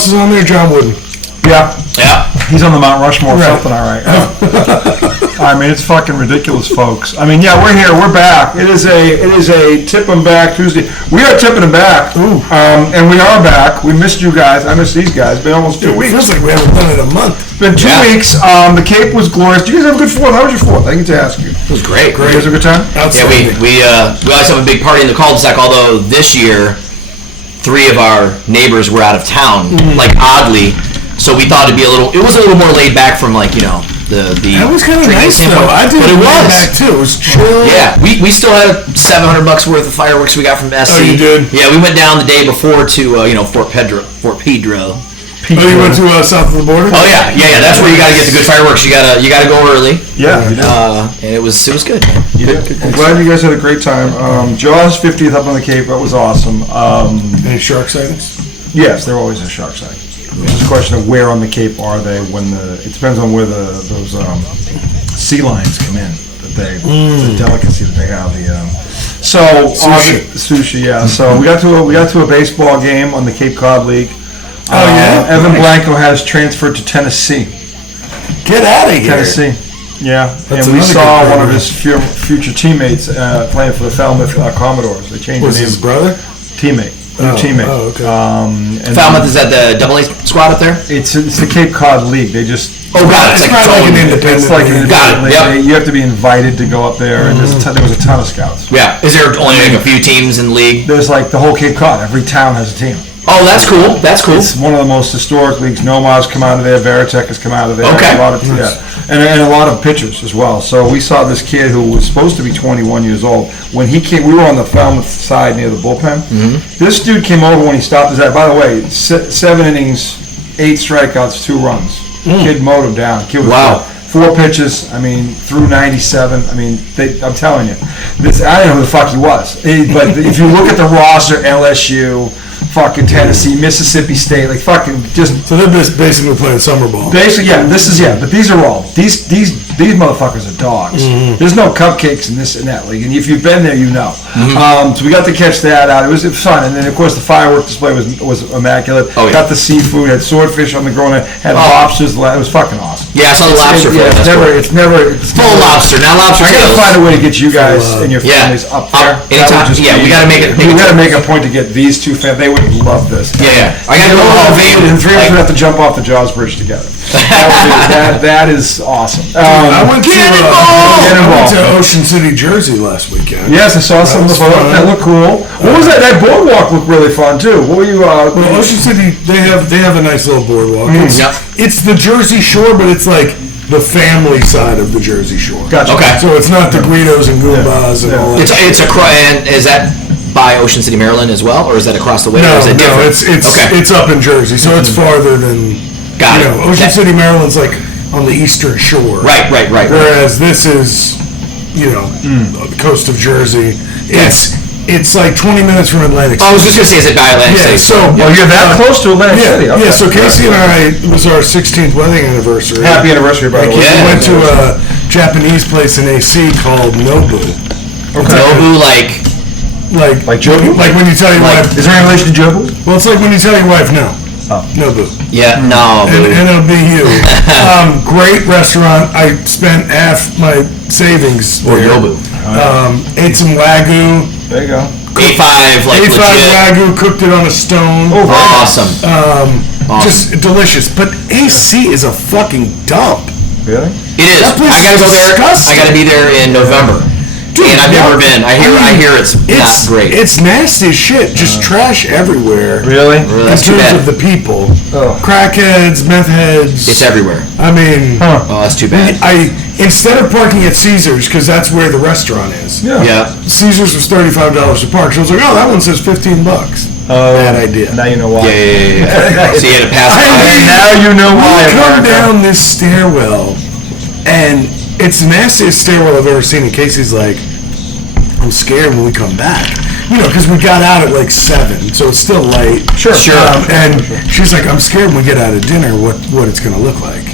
else is on there? John Wooden. Yeah. He's on the Mount Rushmore or something, all right. I mean, it's fucking ridiculous, folks. I mean, yeah, we're here. We're back. It is a Tip 'em Back Tuesday. We are tipping them back. Ooh. And we are back. We missed you guys. I missed these guys. It's been almost 2 weeks. It feels like we haven't done it a month. It's been 2 weeks. The Cape was glorious. Did you guys have a good 4th? How was your 4th? I get to ask you. It was great. You guys have a good time? Yeah, we always have a big party in the cul-de-sac, although this year 3 of our neighbors were out of town, like oddly. So we thought it was a little more laid back from the that was kind of nice though. I did it back too. It was chill. Yeah, we still had $700 worth of fireworks we got from SC. Oh, you did? Yeah, we went down the day before to Fort Pedro. Oh, you went to south of the border? Oh yeah. That's where you got to get the good fireworks. You gotta go early. Yeah, you did. And it was good. You did. I'm glad you guys had a great time. Jaws 50th up on the Cape. That was awesome. Any shark sightings? Yes, there always is shark sighting. It's just a question of where on the Cape are they when it depends on where those sea lions come in. The delicacy that they have. Sushi. Yeah. So we got to a baseball game on the Cape Cod League. Oh yeah. Evan Blanco has transferred to Tennessee. Get out of here. Tennessee. Yeah, That's and we saw good one of his future teammates playing for the Falmouth Commodores. They changed Was the name. his brother? Teammate. Teammate. Oh, okay. And Falmouth is that the AA squad up there? It's the Cape Cod League. They just got it. It's probably like an independent. It's like an Got it. independent league. Yep. You have to be invited to go up there, and there was a ton of scouts. Yeah. Is there only like a few teams in the league? There's like the whole Cape Cod. Every town has a team. Oh, that's cool. It's one of the most historic leagues. Nomaz come out of there. Veritech has come out of there. Okay. A lot of, and a lot of pitchers as well. So we saw this kid who was supposed to be 21 years old. When he came, we were on the Falmouth side near the bullpen. Mm-hmm. This dude came over when he stopped his bat. By the way, 7 innings, 8 strikeouts, 2 runs. Kid mowed him down. Kid was 4 pitches. I mean, through 97. I mean, I'm telling you, I don't know who the fuck he was. But if you look at the roster, LSU. Fucking Tennessee, Mississippi State, like fucking just. So they're basically playing summer ball. Basically, yeah. But these are all these motherfuckers are dogs. There's no cupcakes in this and that league, and if you've been there, you know. So we got to catch that out. It was fun, and then of course the firework display was immaculate. Oh, yeah. Got the seafood, had swordfish on the grill, had lobsters. It was fucking awesome. Yeah, I saw the lobster. It's never full lobster. Now lobster. I gotta find a way to get you guys and your families up there. Anytime. Yeah, we gotta make it. We gotta make a point to get these 2 families. They would love this. Yeah. I gotta go to the Hall of Fame. And 3 of us would have to jump off the Jaws Bridge together. That is awesome. I went Cannonball. to Ocean City, Jersey last weekend. Yes, I saw some of the photos. That looked cool. What was that? That boardwalk looked really fun too. What were you? Well, Ocean City, they have a nice little boardwalk. It's the Jersey Shore, but it's like the family side of the Jersey Shore. Gotcha. Okay. So it's not the Guidos and Goombas and all that. And is that by Ocean City, Maryland as well, or is that across the way? No, or is it different? It's up in Jersey, so it's farther than. Got it. Ocean City, Maryland's like on the eastern shore. Right. Whereas this is, the coast of Jersey. It's like 20 minutes from Atlantic City. I was just gonna say, is it by Atlantic City? So you're that close to Atlantic City. Okay. Yeah. So Casey and I, it was our 16th wedding anniversary. Happy anniversary, by the way. We went to a Japanese place in AC called Nobu. Okay. Nobu, like Jobu? Like when you tell your wife. Is there any relation to Jobu? Well, it's like when you tell your wife no. Nobu. Yeah, no. And it'll be you. Great restaurant. I spent half my savings Or Nobu. Ate some Wagyu. There you go. A5, like A5 legit. Wagyu, cooked it on a stone. Oh, Awesome. Just delicious. But AC is a fucking dump. Really? It is. That place I gotta is go there. disgusting. I gotta be there in November. Dude, and I've never been. I hear it's not great. It's nasty as shit. Just trash everywhere. Really? In That's too terms bad. of the people. Oh. Crackheads, meth heads. It's everywhere. I mean, Oh, that's too bad. instead of parking at Caesars, because that's where the restaurant is. Yeah. Caesars was $35 to park. So I was like, oh, that one says $15. Bad idea. Now you know why. Yeah. So you had to pass by. Now you know why. We come down this stairwell, and it's the nastiest stairwell I've ever seen. And Casey's like, I'm scared when we come back. Because we got out at like 7, so it's still late. Sure. And she's like, I'm scared when we get out of dinner what it's going to look like.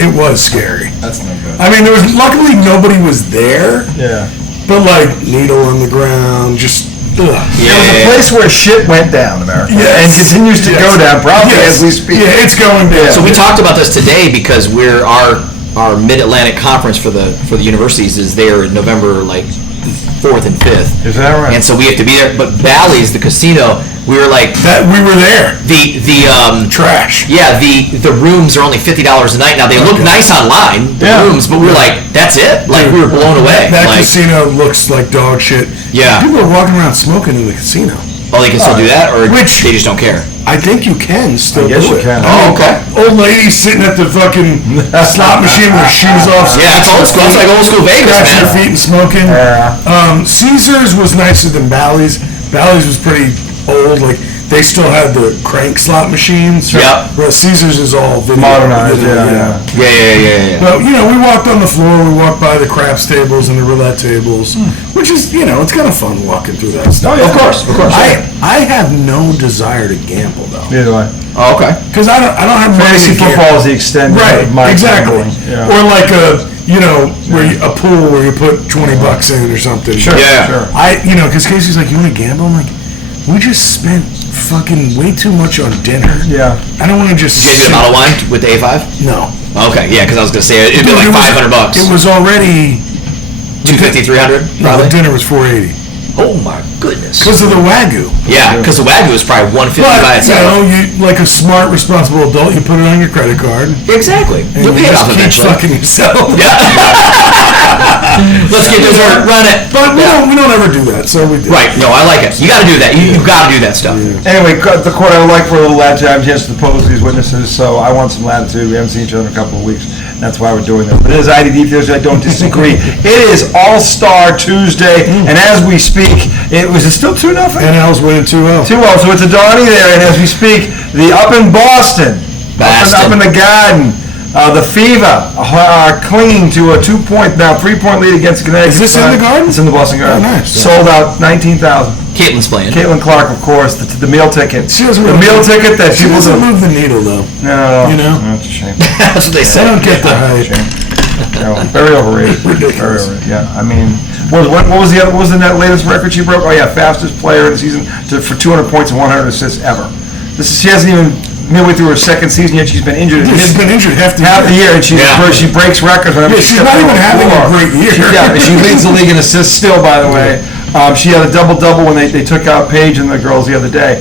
It was scary. That's not good. I mean, luckily nobody was there. Yeah. But like needle on the ground, just It was a place where shit went down, America, and continues to go down, probably as we speak. Yeah, it's going down. So we talked about this today because we're our Mid-Atlantic conference for the universities is there in November, like 4th and 5th. Is that right? And so we have to be there. But Bally's, the casino, we were like that. We were there. The trash. Yeah, the rooms are only $50 a night. Now they look nice online, the rooms, but we were like, that's it. Like we were blown away. That like, casino looks like dog shit. Yeah. People are walking around smoking in the casino. Oh, they can still do that, or they Which- just don't care. I think you can still I guess do you it. can. Oh, okay. Old lady sitting at the fucking slot machine with her shoes off. Yeah, it's old school. It's like old school Vegas, Scratching man. her feet and smoking. Yeah. Caesars was nicer than Bally's. Bally's was pretty old. Like they still had the crank slot machines. Yep. Whereas Caesars is all video. Modernized, Yeah. But we walked on the floor. We walked by the craps tables and the roulette tables, which is it's kind of fun walking through that stuff. Oh, yeah. Of course. I have no desire to gamble though, Neither do I. Oh, okay. because I don't have money Fantasy to gamble. football is the extent Right, of my exactly. gambling. Yeah. Or like a pool where you put $20 in or something. Sure, Yeah. sure. Because Casey's like, you want to gamble? I'm like, we just spent fucking way too much on dinner. Yeah. I don't want to just. Did you get a bottle of wine with the A5? No. Okay, yeah, because I was gonna say it'd be like $500. It was already. 250, 300, No, probably. the dinner was $480 Oh my goodness. because of the Wagyu. Yeah, because the Wagyu is probably $150 by But itself. you like a smart, responsible adult, you put it on your credit card. Exactly. And You'll you pay it just off keep eventually. fucking yourself. Let's get dessert. Run it. But we don't ever do that, so we do. Right. No, I like it. You got to do that. You got to do that stuff. Anyway, the court, I would like for a little latitude. I have a chance to depose these witnesses, so I want some latitude. We haven't seen each other in a couple of weeks. That's why we're doing this. But it is IDD Thursday. I don't disagree. It is All-Star Tuesday, and as we speak, it still 2-0? NL's winning 2-0. 2-0, so it's a Donnie there, and as we speak, the up in Boston, up in the Garden, the Fever are clinging to a 3-point lead against Connecticut. Is this in the Garden? It's in the Boston Garden. Oh, nice. Sold out 19,000. Caitlin's playing. Caitlin Clark, of course, the meal ticket. She doesn't The move- meal ticket that She people doesn't do. move the needle though. No. You know? That's a shame. That's what they I say. don't get the hype. No, very overrated. Ridiculous. Very overrated. Yeah, I mean, what was the latest record she broke? Oh yeah, fastest player in the season for 200 points and 100 assists ever. She hasn't even midway through her second season yet. She's been injured. She's been injured half the year, and she breaks records. Whenever Yeah, she's not even having a great year. She leads the league in assists still, by the way. She had a double-double when they took out Paige and the girls the other day.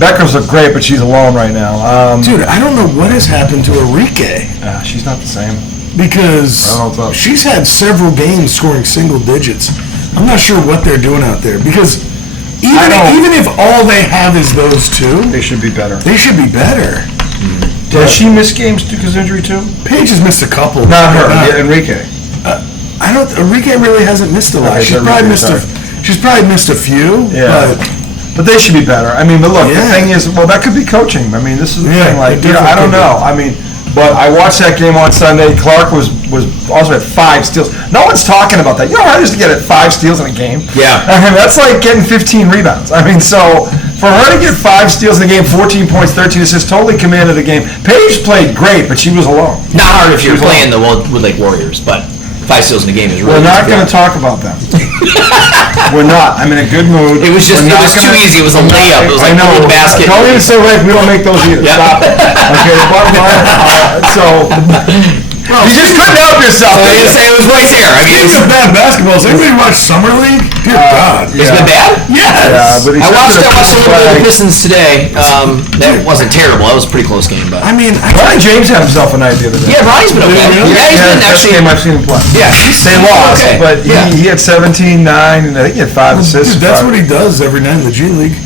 Becker's look great, but she's alone right now. Dude, I don't know what has happened to Enrique She's not the same. because I don't know what's up. she's had several games scoring single digits. I'm not sure what they're doing out there because even if all they have is those two, They should be better. they should be better. Does she miss games because of injury too? Paige has missed a couple. Not her. But Yeah, Enrique. I don't. Enrique really hasn't missed a lot. Okay, She's so probably Enrique, missed She's probably missed a few. Yeah. But they should be better. I mean, but look, the Yeah. thing is, well, that could be coaching. I mean, this is the Yeah, thing. Like, it definitely I don't could be. know. I mean, but I watched that game on Sunday. Clark was also at 5 steals. No one's talking about that. You know how hard it is to get 5 steals in a game? Yeah. I mean, that's like getting 15 rebounds. I mean, so for her to get 5 steals in the game, 14 points, 13 assists, totally commanded the game. Paige played great, but she was alone. Not hard if you're She was playing the Woodlake Warriors, but 5 steals in a game is really We're not easy. going to talk about them. We're not. I'm in a good mood. It was just, We're it not was too gonna- easy. It was a layup. It was I like know. a basket. Don't even say Rick. We don't make those either. Yeah. Stop it. Okay. The bottom line. So you just couldn't help yourself. I didn't say it was right there. I mean, it Speaking was, of bad basketball, has anybody watched Summer League? Dear God. it's been bad? Yes. Yeah, but I watched a little bit of the flag. Pistons today. That wasn't terrible. That was a pretty close game, but I mean, Brian James had himself a night the other day. yeah, Brian's been okay. Really? Yeah, he's been Best actually. game I've seen him play. Yeah, he's They lost, okay. but Yeah. he had 17, 9, and I think he had 5 assists. dude, that's what he does every night in the G League.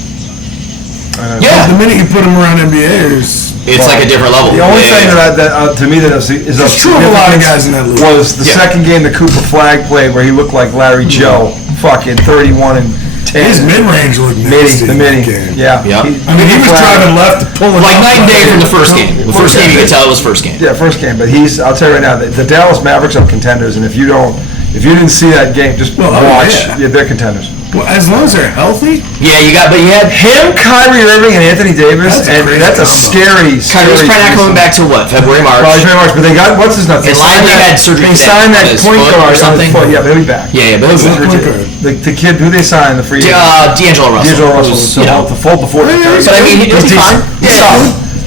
Yeah. The minute you put him around NBAers, It's like a different level. The only Yeah, thing yeah. that to me that is It's true of a lot of guys in that league. was the Yeah. second game that Cooper Flag played where he looked like Larry Joe, fucking 31 and 10. his mid-range looked nasty. the in that midi, game. yeah. Yeah. I mean, he was driving left, pulling Like up. night and day from the first game. The first game you could tell it was first game. Yeah, first game, but I'll tell you right now, the Dallas Mavericks are contenders, and if you didn't see that game, just Well, watch. yeah. Yeah, they're contenders. Well, as long as they're healthy. Yeah, you had him, Kyrie Irving, and Anthony Davis, that's a scary. Kyrie's probably not coming back till what? February, March. Probably March, but they got what's his name? And Lively had surgery. They signed that point guard or something. Yeah, he'll be back. Yeah, but the kid who they signed the free. D'Angelo Russell. So the full before. But I mean, he'll be fine. Yeah.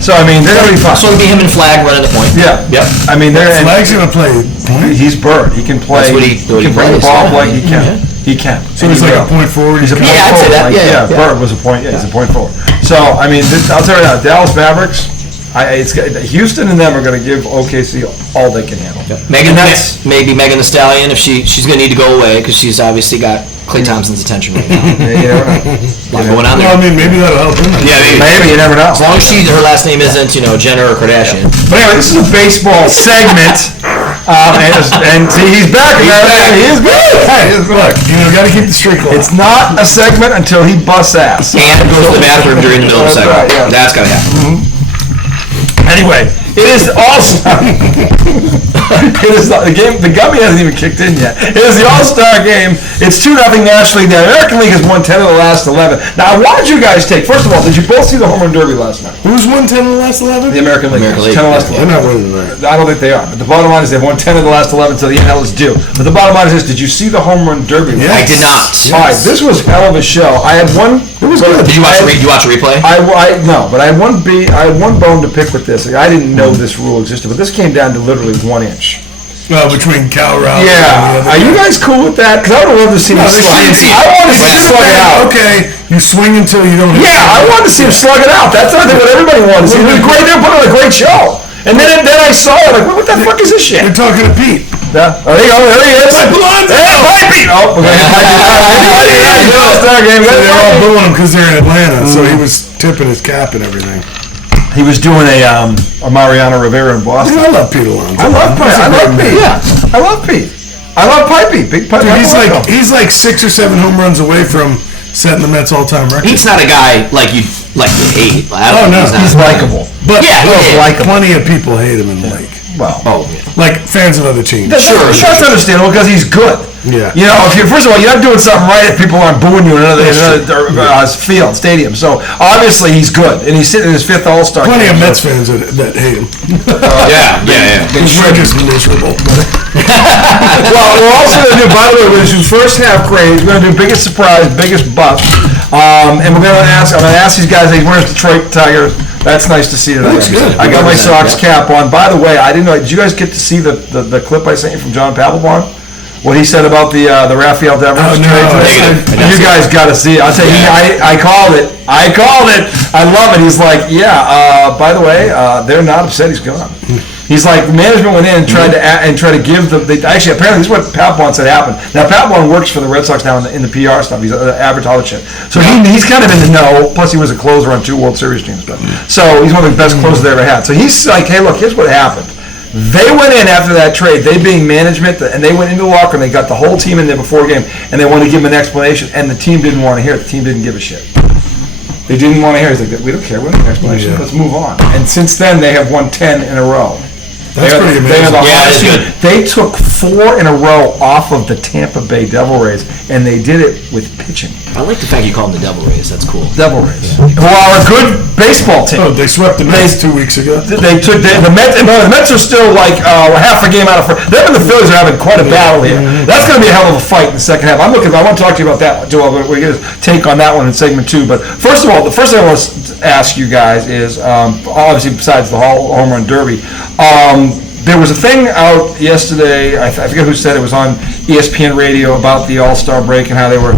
So I mean, they're gonna be fine. So it'll be him and Flag running the point. Yeah. Yep. I mean, Flag's gonna play point. He's Bird. He can play. That's what he can bring the ball like he can. He can. So he's like a point forward. He's a point I'd say forward. that. Yeah. Bird was a point. Yeah, he's a point forward. So I mean, I'll tell you now, Dallas Mavericks. Houston and them are going to give OKC all they can handle. Yep. Maybe Megan Thee Stallion, if she's going to need to go away because she's obviously got Klay Thompson's attention right now. A lot going on there. Well, I mean, maybe that'll help him. Yeah, maybe you never know. As long as her last name isn't Jenner or Kardashian. But anyway, this is a baseball segment. And see, he's back. He is good. Hey, look, got to keep the streak alive. It's not a segment until he busts ass. And goes to the bathroom during the middle of the segment. Right, yeah. That's got to happen. Anyway, it is All-Star. It is the game. The gummy hasn't even kicked in yet. It is the All-Star game. It's 2-0 National League. The American League has won 10 of the last 11. Now, what did you guys take? First of all, did you both see the home run derby last night? Who's won 10 of the last 11? The American League. 10 of the last 11. They're not winning that. I don't think they are. But the bottom line is they've won 10 of the last 11 until the NL is due. But the bottom line is this: did you see the home run derby? Yes. I did not. Yes. All right, this was a hell of a show. I had one. It was good. Did you watch a replay? No, but I had one bone to pick with this. I didn't know this rule existed, but this came down to literally 1 inch. Between Cal Raleigh and the Yeah. other Are you guy. guys cool with that? Because I would have loved to see him slug it. I want to see him slug it out. Okay, you swing until you don't. Yeah, I wanted to see him slug it out. That's I think what everybody wanted to see. It was great. They put on a great show. And then I saw it like, what the fuck is this shit? You're talking to Pete. Yeah. Oh, there you go. There he is. Hey, Pipey! Oh, okay. They're all booing him because they're in Atlanta, so he was tipping his cap and everything. He was doing a Mariano Rivera in Boston. I love Pete Alonso. I love Pete. I love Pete. Yeah. I love Pete. I love Pipey. Big Pipey. Dude, he's like 6 or 7 home runs away from setting the Mets all-time record. Pete's not a guy like you hate. He's likable. But he's likable. Plenty of people hate him in Lake. Well, like fans of other teams. That's understandable because he's good. Yeah. You know, first of all, you're not doing something right if people aren't booing you in another stadium. So obviously he's good, and he's sitting in his 5th All-Star. Plenty of Mets fans that hate him. Yeah. We're just miserable. Well, we're also going to do, by the way, we're going to do first half grades. We're going to do biggest surprise, biggest bust. And I'm going to ask these guys, hey, where's Detroit Tigers? That's nice to see tonight. Looks good. I got my Sox cap on. By the way, I didn't know. Did you guys get to see the clip I sent you from John Papelbon? What he said about the Rafael Devers trade today? You guys got to see it. I'll tell you, I called it. I love it. He's like, by the way, they're not upset he's gone. He's like, management went in and tried to give actually, apparently, this is what Papelbon said happened. Now, Papelbon works for the Red Sox now in the PR stuff. He's advertising shit. So he's kind of in the know. Plus, he was a closer on 2 World Series teams. So he's one of the best closers they ever had. So he's like, hey, look, here's what happened. They went in after that trade, they being management, and they went into the locker room. They got the whole team in there before the game, and they wanted to give him an explanation, and the team didn't want to hear it. The team didn't give a shit. They didn't want to hear it. He's like, we don't care. We don't have an explanation. Let's move on. And since then, they have won 10 in a row. That's pretty amazing. That's good. They took 4 in a row off of the Tampa Bay Devil Rays, and they did it with pitching. I like the fact you call them the Devil Rays. That's cool. Devil Rays, who are a good baseball team. Oh, they swept the Mets 2 weeks ago. They took the Mets. No, the Mets are still like half a game out of first. Them and the Phillies are having quite a battle here. That's going to be a hell of a fight in the second half. I want to talk to you about that one too. We're going to take on that one in segment 2. But first of all, the first thing I want to ask you guys is obviously besides the home run derby. There was a thing out yesterday, I forget who said it, was on ESPN radio about the All-Star break and how they were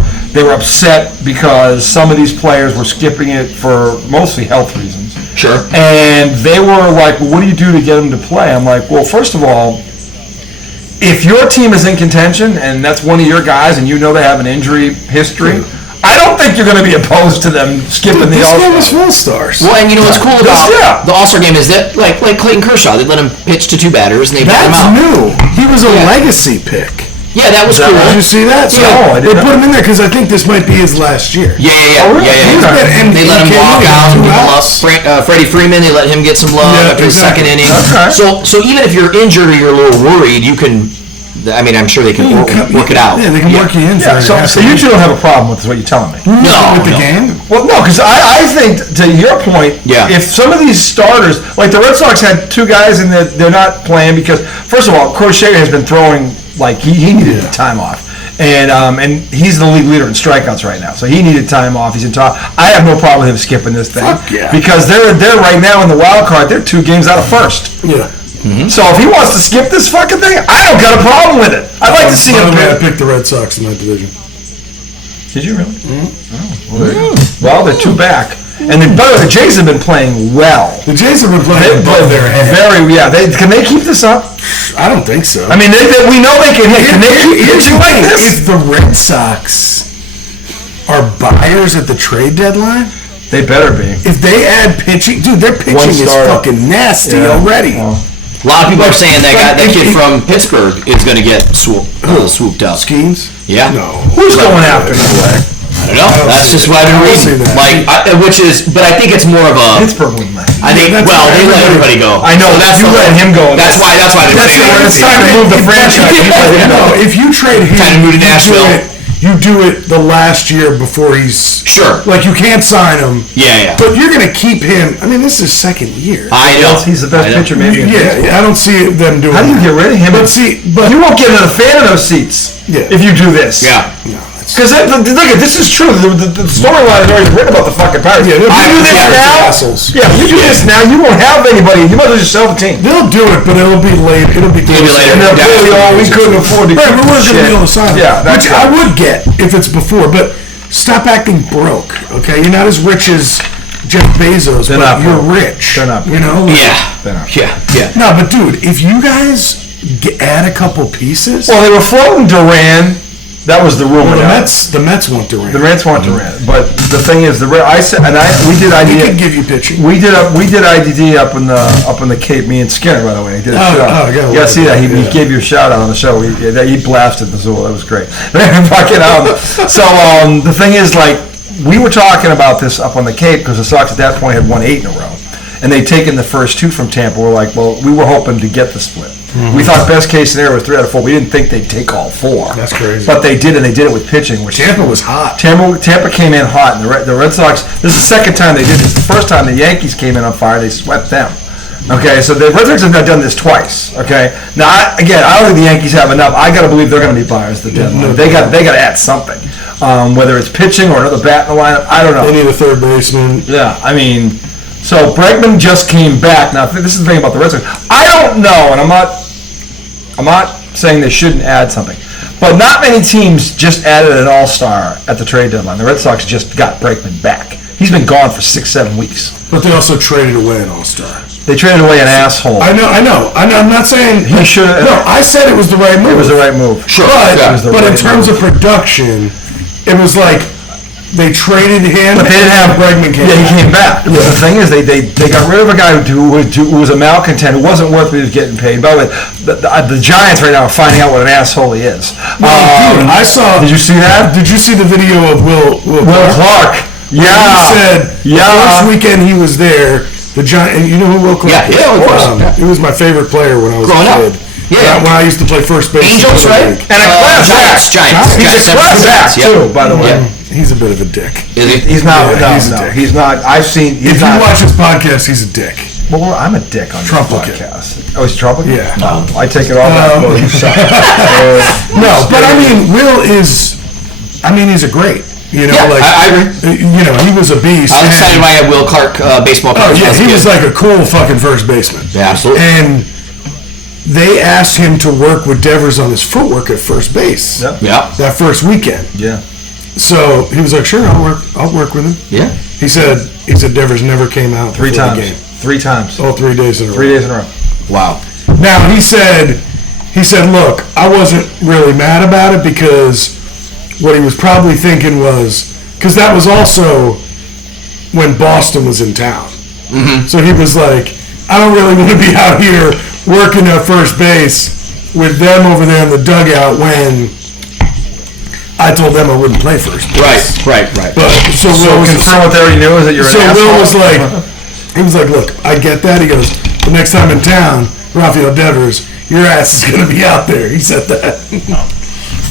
upset because some of these players were skipping it for mostly health reasons. Sure. And they were like, well, what do you do to get them to play? I'm like, well, first of all, if your team is in contention and that's one of your guys and you know they have an injury history, I don't think you're going to be opposed to them skipping the All-Star. This game is full stars. Well, and you know what's cool about the All-Star game is that, like Clayton Kershaw, they let him pitch to 2 batters and they brought him out. That's new. He was a legacy pick. Yeah, that was cool. Did you see that? So I they put him in there because I think this might be his last year. Yeah. And they let him walk out. Freddie Freeman, they let him get some love after his second inning. Okay. So even if you're injured or you're a little worried, you can I mean, I'm sure they can work it out. Yeah, they can work you in. Yeah, so you two don't have a problem with what you're telling me. No, with the game. Well, no, because I think, to your point, if some of these starters, like the Red Sox had two guys and they're not playing because, first of all, Crochet has been throwing like he needed time off. And he's the league leader in strikeouts right now, so he needed time off. He's in top. I have no problem with him skipping this thing because they're right now in the wild card. They're 2 games out of first. Yeah. Mm-hmm. So if he wants to skip this fucking thing, I don't got a problem with it. I'd like to see him. I picked the Red Sox in that division. Did you really? Mm-hmm. Oh, well, they're 2 back. And then, by the way, the Jays have been playing well. The Jays have been playing above their head. Can they keep this up? I don't think so. I mean, we know they can hit. Can they keep pitching like this? If the Red Sox are buyers at the trade deadline, they better be. If they add pitching, dude, their pitching is fucking nasty already. A lot of people are saying that kid from Pittsburgh is going to get swooped up. Schemes? Yeah. No. Who's going after him? I don't know. That's just what I've been reading. But I think it's more of a Pittsburgh wouldn't let. I think. They let everybody go. I know. So you let him go. That's why they're saying it's time to move the franchise. No, if you trade him, time to move to Nashville. You do it the last year before he's like you can't sign him. Yeah. But you're gonna keep him. I mean, this is his 2nd year. I know he's the best pitcher, maybe. Yeah, I don't see them doing. How do you get rid of him? But you won't get another fan of those seats. Yeah. If you do this. Yeah. No. Because look, this is true. The storyline is already written about the fucking Pirates. Yeah, you do this now. Yeah, you do this now. You won't have anybody. You might as well just sell the team. They'll do it, but it'll be late. It'll be later. And they'll probably we couldn't afford to. Right, we weren't going to be able to sign. Yeah, which I would get if it's before. But stop acting broke. Okay, you're not as rich as Jeff Bezos, but you're rich. They're not. You know. Yeah. No, but dude, if you guys add a couple pieces. Well, they were floating Duran. That was the rumor. Well, the Mets want Durant. The Mets want Durant, but the thing is, we did IDD. He could give you pitching. We did IDD up in the Cape. Me and Skinner, by the way, he did a shout. You gotta see that. He gave you a shout out on the show. He blasted Missoula. That was great. The thing is, like, we were talking about this up on the Cape because the Sox at that point had won 8 in a row, and they'd taken the first 2 from Tampa. We're like, well, we were hoping to get the split. Mm-hmm. We thought best case scenario was 3 out of 4. We didn't think they'd take all 4. That's crazy. But they did, and they did it with pitching. Which Tampa was hot. Tampa came in hot, and the Red Sox. This is the 2nd time they did this. The first time the Yankees came in on fire, they swept them. Okay, so the Red Sox have not done this twice. Okay, now I don't think the Yankees have enough. I got to believe they're going to be buyers at the deadline. They got to add something, whether it's pitching or another bat in the lineup. I don't know. They need a third baseman. Yeah, I mean, so Bregman just came back. Now this is the thing about the Red Sox. I don't know, and I'm not saying they shouldn't add something, but not many teams just added an all-star at the trade deadline. The Red Sox just got Bregman back. He's been gone for 6-7 weeks. But they also traded away an all-star. They traded away an asshole. I know. I'm not saying he should. No, I said it was the right move. It was the right move. Sure. But in terms of production, it was like they traded him. But they didn't have Bregman came back. He came back. Yeah. The thing is, they got rid of a guy who was a malcontent, who wasn't worth what he was getting paid. By the way, the Giants right now are finding out what an asshole he is. Dude, I saw. Did you see that? Did you see the video of Will Clark? Yeah. He said the first weekend he was there, the Giant. You know who Will Clark is? Yeah, of course. He was my favorite player when I was growing a kid. up. Yeah. When I used to play first base. Angels, right? And a class act. Giants. He's a class act too, by the way. Yeah. He's a bit of a dick. Is he? He's not. He's a dick. He's not. I've seen. If you watch his podcast, he's a dick. Well, I'm a dick on Trump this podcast. Oh, he's Trump? Yeah. No, I take it all back. You suck. No, but I mean, Will is. I mean, he's a great. You know, I agree. You know, he was a beast. I was excited when I had Will Clark baseball cards. Oh, yeah, he was like a cool fucking first baseman. Yeah, absolutely. And they asked him to work with Devers on his footwork at first base. Yep. Yeah. That first weekend. Yeah. So he was like, "Sure, I'll work with him." Yeah. He said Devers never came out 3 before times. the game. 3 times. Oh, 3 days in a row. 3 days in a row. Wow. Now he said, "Look, I wasn't really mad about it because what he was probably thinking was because that was also when Boston was in town. Mm-hmm. So he was like, I don't really want to be out here working at first base with them over there in the dugout when I told them I wouldn't play first base." Right. But so Will was confirm what they already knew is that you're an asshole. Will was like, he was like, "Look, I get that." He goes, "The next time in town, Rafael Devers, your ass is going to be out there. He said that.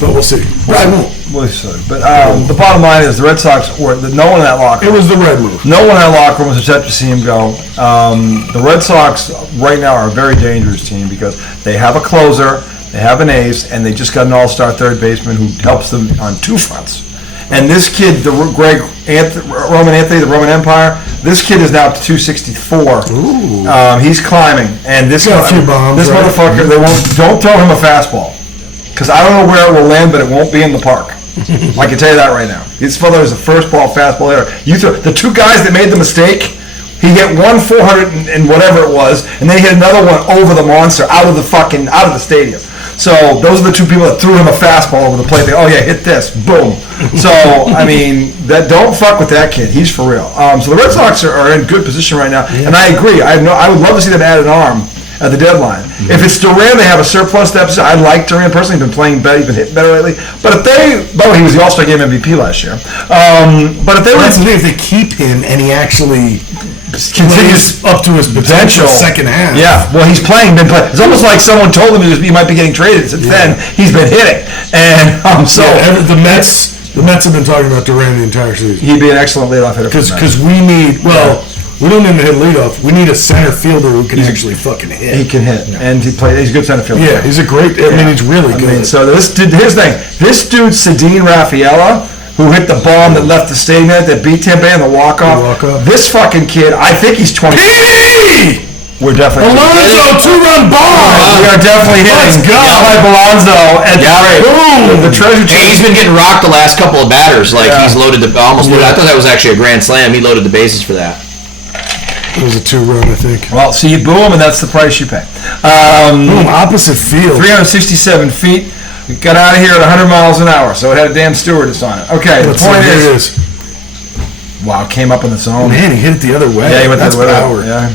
But we'll see. I won't. We'll see. But the bottom line is the Red Sox no one in that locker room. It was the red move. No one in that locker room was upset to see him go. The Red Sox right now are a very dangerous team because they have a closer, they have an ace, and they just got an all-star third baseman who helps them on two fronts. And this kid, Roman Anthony, the Roman Empire, this kid is now up to 264. Ooh. He's climbing, and this Got a few bombs, this right? motherfucker, don't throw him a fastball. Because I don't know where it will land, but it won't be in the park. I can tell you that right now. His father is a first ball fastball hitter. The two guys that made the mistake, he hit one 400 and whatever it was, and then he hit another one over the monster out of the stadium. So those are the two people that threw him a fastball over the plate. They, hit this, boom. So I mean, don't fuck with that kid. He's for real. So the Red Sox are in good position right now, and I agree. I would love to see them add an arm at the deadline. If it's Duran, they have a surplus deficit. I like Duran personally. He's been playing better. He's been hitting better lately. But if he was the All-Star Game MVP last year. But if they if they keep him and he actually continues up to his potential second half. Yeah, well, he's playing. It's almost like someone told him he might be getting traded. Since then, he's been hitting. And the Mets have been talking about Duran the entire season. He'd be an excellent leadoff hitter. Because we need we don't need to hit leadoff. We need a center fielder who can actually fucking hit. He can hit, and he's a good center fielder. Yeah, he's a great. I mean, he's really good. So here's the thing. This dude, Cedine Raffaella, who hit the bomb that left the stadium that beat Tampa Bay in the walk-off. This fucking kid, I think he's 20. We're definitely Alonso, 2-run bomb. We are definitely hitting. Let's go. Like Alonso at Boom. the treasure chest. He's been getting rocked the last couple of batters. He's loaded almost loaded. I thought that was actually a grand slam. He loaded the bases for that. It was a 2-run, I think. Well, so you boom, and that's the price you pay. Boom, opposite field. 367 feet. We got out of here at 100 miles an hour, so it had a damn stewardess on it. Okay, the point is. Wow, came up in the zone. Man, he hit it the other way. Yeah, he went That's the other power. way. Yeah.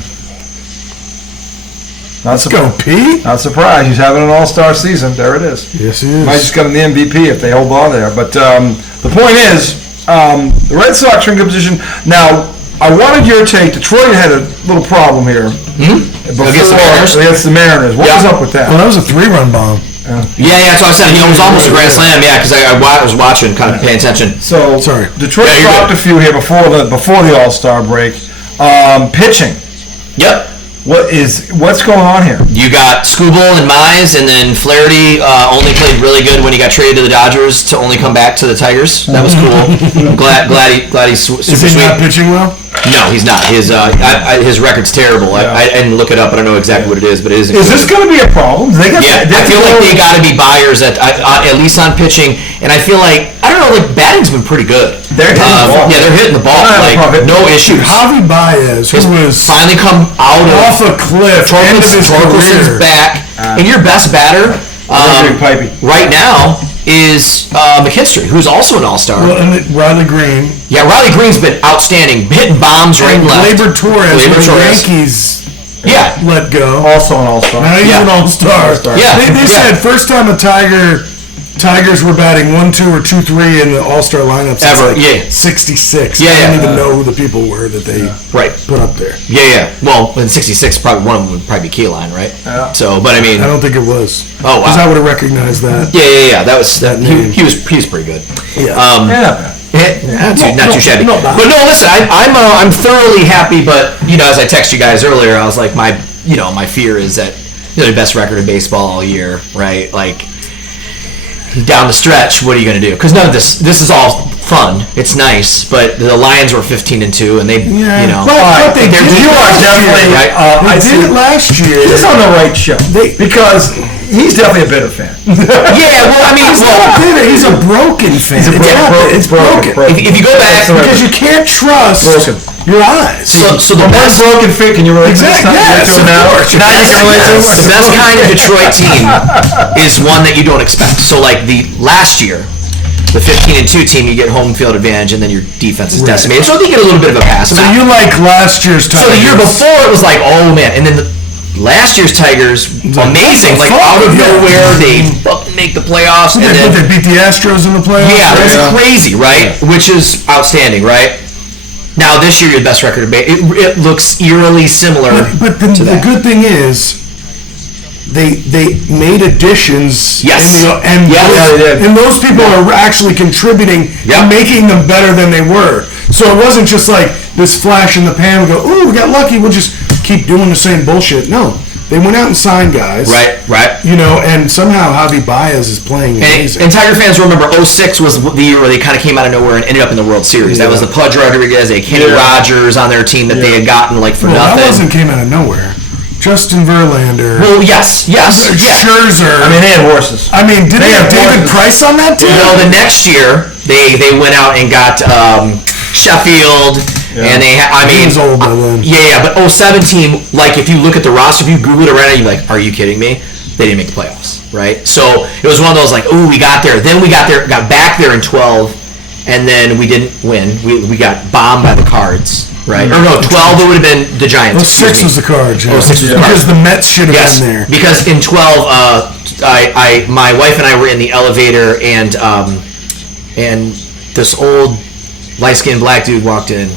Let's go, P. Not surprised. He's having an all-star season. There it is. Yes, he is. Might just got him the MVP if they hold on there. But the point is, the Red Sox are in good position. Now, I wanted your take. Detroit had a little problem here. Against the Mariners. What was up with that? Well, that was a 3-run bomb. Yeah, that's what I said. It was almost a grand slam. Yeah, because I was watching, kind of paying attention. So, sorry. Detroit dropped a few here before the All-Star break. Pitching. Yep. What's going on here? You got Skubal and Mize, and then Flaherty only played really good when he got traded to the Dodgers to only come back to the Tigers. That was cool. glad he's super sweet. Is he not pitching well? No, he's not. His record's terrible. I didn't look it up. I don't know exactly what it is, but it is. Is this going to be a problem? I feel like they got to be buyers at least on pitching, and I feel like batting's been pretty good. They're hitting the ball. Yeah, they're hitting the ball. No issues. Javi Baez, who was finally come out off a cliff, end of his career, back, and your best batter right now is McKinstry, who's also an all-star. Well, and Riley Green. Yeah, Riley Green's been outstanding, hitting bombs right and left. Gleyber Torres, Yankees let go. Also an all-star. Now he's an all-star. Yeah. They said first time Tigers were batting 1-2 or 2-3 in the All-Star lineups ever. 66. Yeah, I didn't even know who the people were that they put up there. Yeah. Well, in 66, probably one of them would probably be Keyline, right? Yeah. So, but I mean, I don't think it was. Oh, wow. Because I would have recognized that. Yeah. That was he was pretty good. Yeah. Not too shabby. But no, listen, I'm thoroughly happy. But as I texted you guys earlier, I was like, my fear is that the best record in baseball all year, right? Like, down the stretch, what are you going to do? Because none of this is all fun. It's nice, but the Lions were 15-2, and they, But they did it last year. He's on the right show because he's definitely a bitter fan. He's a broken fan. It's broken. If you go back, because you can't trust your eyes. So the best broken fit, can you relate to this? Yes, of course. The best kind of Detroit team is one that you don't expect. So like the last year, the 15-2 team, you get home field advantage, and then your defense is decimated. So they get a little bit of a pass. So you like last year's Tigers? So the year before, it was like, oh man, and then last year's Tigers, amazing, like out of nowhere, they fucking make the playoffs, and then they beat the Astros in the playoffs. Yeah, that's crazy, right? Which is outstanding, right? Now this year, your best record, it looks eerily similar. But the good thing is, they made additions. Yes. And those people are actually contributing and making them better than they were. So it wasn't just like this flash in the pan. We go, ooh, we got lucky. We'll just keep doing the same bullshit. No, they went out and signed guys. Right. You know, and somehow Javi Baez is playing amazing. And Tiger fans will remember 06 was the year where they kind of came out of nowhere and ended up in the World Series. That was the Pudge Rodriguez, Kenny Rogers on their team that they had gotten like for nothing. That came out of nowhere. Justin Verlander. Well, yes. Scherzer. I mean, they had horses. I mean, did they have David Price on that team? No, the next year they went out and got Sheffield. Yeah. And he was old by then. But 07 team, like if you look at the roster, if you Google it right now, you're like, are you kidding me? They didn't make the playoffs, right? So it was one of those like, ooh, we got there. Then we got back there in 12, and then we didn't win. We got bombed by the Cards, right? Or no, 12 it would have been the Giants. 06 was the Cards. 06 was the Cards. Because the Mets should have been there. Because in 12, my wife and I were in the elevator, and this old light-skinned black dude walked in.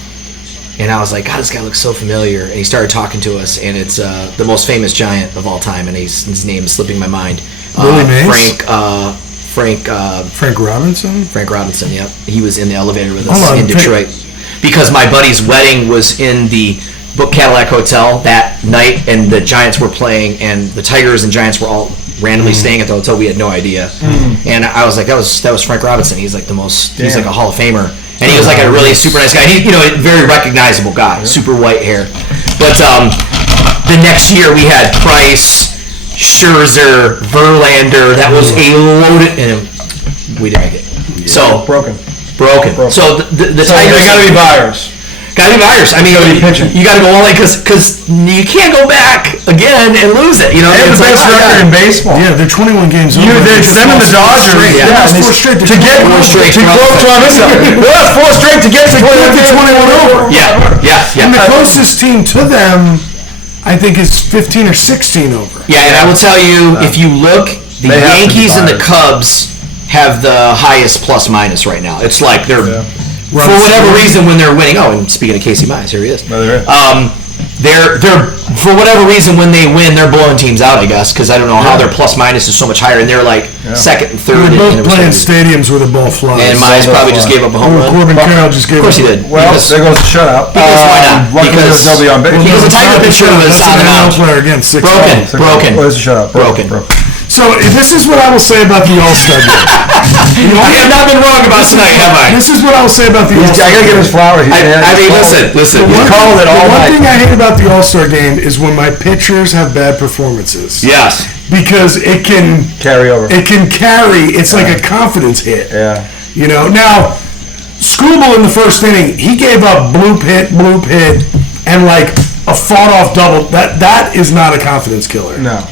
And I was like, God, this guy looks so familiar. And he started talking to us, and it's the most famous Giant of all time, and his name is slipping my mind. Willie Mays? Frank Robinson? Frank Robinson, yeah. He was in the elevator with us in Detroit. Because my buddy's wedding was in the Book Cadillac Hotel that night, and the Giants were playing, and the Tigers and Giants were all randomly staying at the hotel. We had no idea. And I was like, that was Frank Robinson. He's like he's like a Hall of Famer. And he was like a really super nice guy. He, a very recognizable guy, super white hair. But the next year we had Price, Scherzer, Verlander. That was a loaded, and we didn't make it. So broken. So the Tigers. They got to be buyers. Gotta be buyers. I mean, you gotta go all in because you can't go back again and lose it. You know, they have the best record in baseball. Yeah, they're 21 games over. Them and the Dodgers. Four straight to get four straight to 21 over. Yeah. And the closest team to them, I think, is 15 or 16 over. Yeah, and I will tell you, if you look, the Yankees and the Cubs have the highest plus minus right now. It's like they're. For whatever reason, when they're winning, and speaking of Casey Mize, here he is. They're for whatever reason when they win, they're blowing teams out. I guess because I don't know how their plus minus is so much higher, and they're like second and third. They're both playing stadiums where the ball flies. And Mize probably just gave up a home run. Corbin Carroll just gave up. Of course he did. Well, there goes the shutout. Because why not? Because nobody on base. Because the Tiger pitcher was on the mound. Player again, Broken. Where's the shutout? Broken. So this is what I will say about the All-Star game. I have not been wrong about tonight, have I? This is what I will say about the All-Star game. I gotta give his flowers. I mean, listen. We called it all One night. thing I hate about the All-Star game is when my pitchers have bad performances. Yes. Because it can carry over. It can carry. It's like a confidence hit. Yeah. Now, Struble in the first inning, he gave up bloop hit, and like a fought-off double. That is not a confidence killer. No.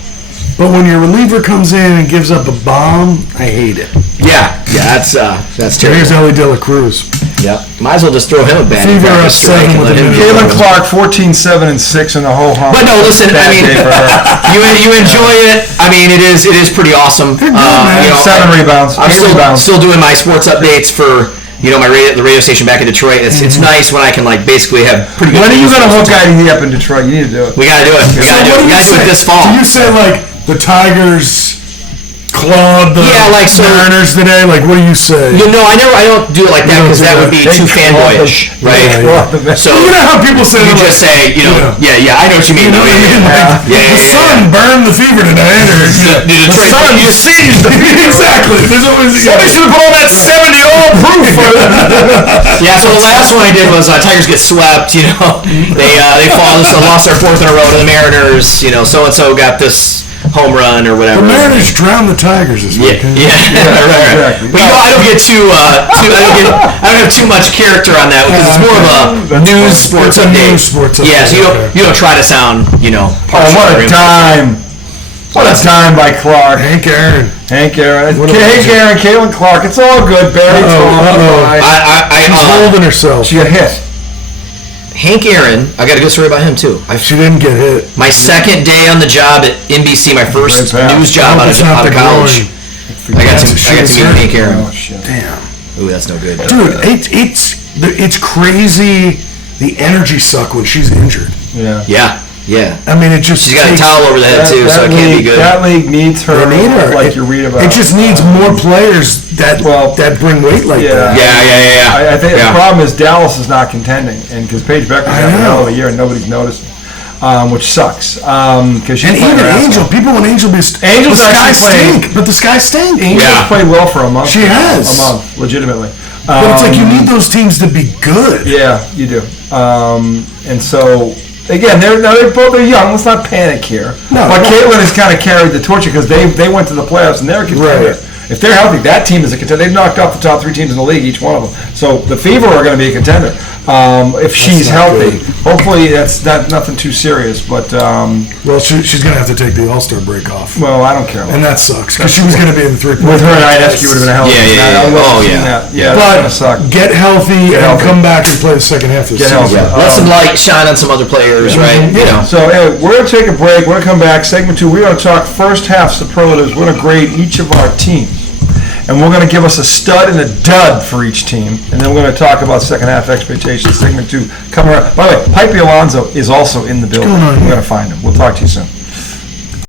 But when your reliever comes in and gives up a bomb, I hate it. Yeah, that's terrible. Here's Ellie De La Cruz. Yeah, might as well just throw him a bad Fever up 7 with a minute. Caitlin Clark, 14, 7, and 6 in the whole hunt. But no, listen. I mean, you enjoy it. I mean, it is pretty awesome. 7 rebounds. I'm still doing my sports updates for the radio station back in Detroit. It's nice when I can basically have pretty good. When are you gonna hook IDE up in Detroit? You need to do it. We gotta do it. We gotta do it this fall. Do you say the Tigers club, the Mariners today? What do you say? I don't do it like that because that would be too fanboyish, right? So you know how people say you just say, I know what you mean. The sun burned the Fever tonight, or the sun seized the Fever. Exactly. Somebody should have put all that 70-all proof. Yeah. So the last one I did was Tigers get swept. They lost their fourth in a row to the Mariners. So and so got this home run or whatever. The Mariners drowned the Tigers this week. Yeah, right. Exactly. But I don't get I don't have too much character on that because it's more of a news sports update. Yeah, so you don't try to sound what a time! What a time by Clark. Hank Aaron, Caitlin Clark. It's all good, Barry. She's holding herself. She got hit. Hank Aaron, I got a good story about him too. She didn't get hit. My second day on the job at NBC, my first news job out of college. I got to meet Hank Aaron. Oh, shit. Damn. Ooh, that's no good. Dude, it's crazy the energy suck when she's injured. Yeah. Yeah. Yeah. I mean, it just She's got a takes, towel over the head too, so it can't be good. That league needs her. They need her. Like you read about. It just needs more players that bring weight like that. Yeah. I think the problem is Dallas is not contending, and because Paige Becker's having a hell of a year and nobody's noticed, which sucks. Because and even Angel, people want Angel be Angel's the sky actually playing- stink, but the sky stink. Angel's played well for a month. She has. A month, legitimately. But it's like you need those teams to be good. Yeah, you do. And so. Again, they're young. Let's not panic here. No, but Caitlin has kind of carried the torch because they went to the playoffs and they're a contender. Right. If they're healthy, that team is a contender. They've knocked off the top 3 teams in the league, each one of them. So the Fever are going to be a contender if she's healthy. Good. Hopefully, that's nothing too serious. But Well, she's going to have to take the All-Star break off. well, I don't care. And that sucks because she was going to be in the 3-point. With her and Inescu would have been a hell of a Yeah. But But get healthy and come back and play the second half of the Get season. healthy. Let some light shine on some other players, right? You know. So anyway, we're going to take a break. We're going to come back. Segment 2, we're going to talk first half superlatives. We're going to grade each of our teams. And we're going to give us a stud and a dud for each team. And then we're going to talk about second half expectations. Segment 2 coming around. By the way, Pipey Alonso is also in the building. going on We're here? going to find him. We'll talk to you soon.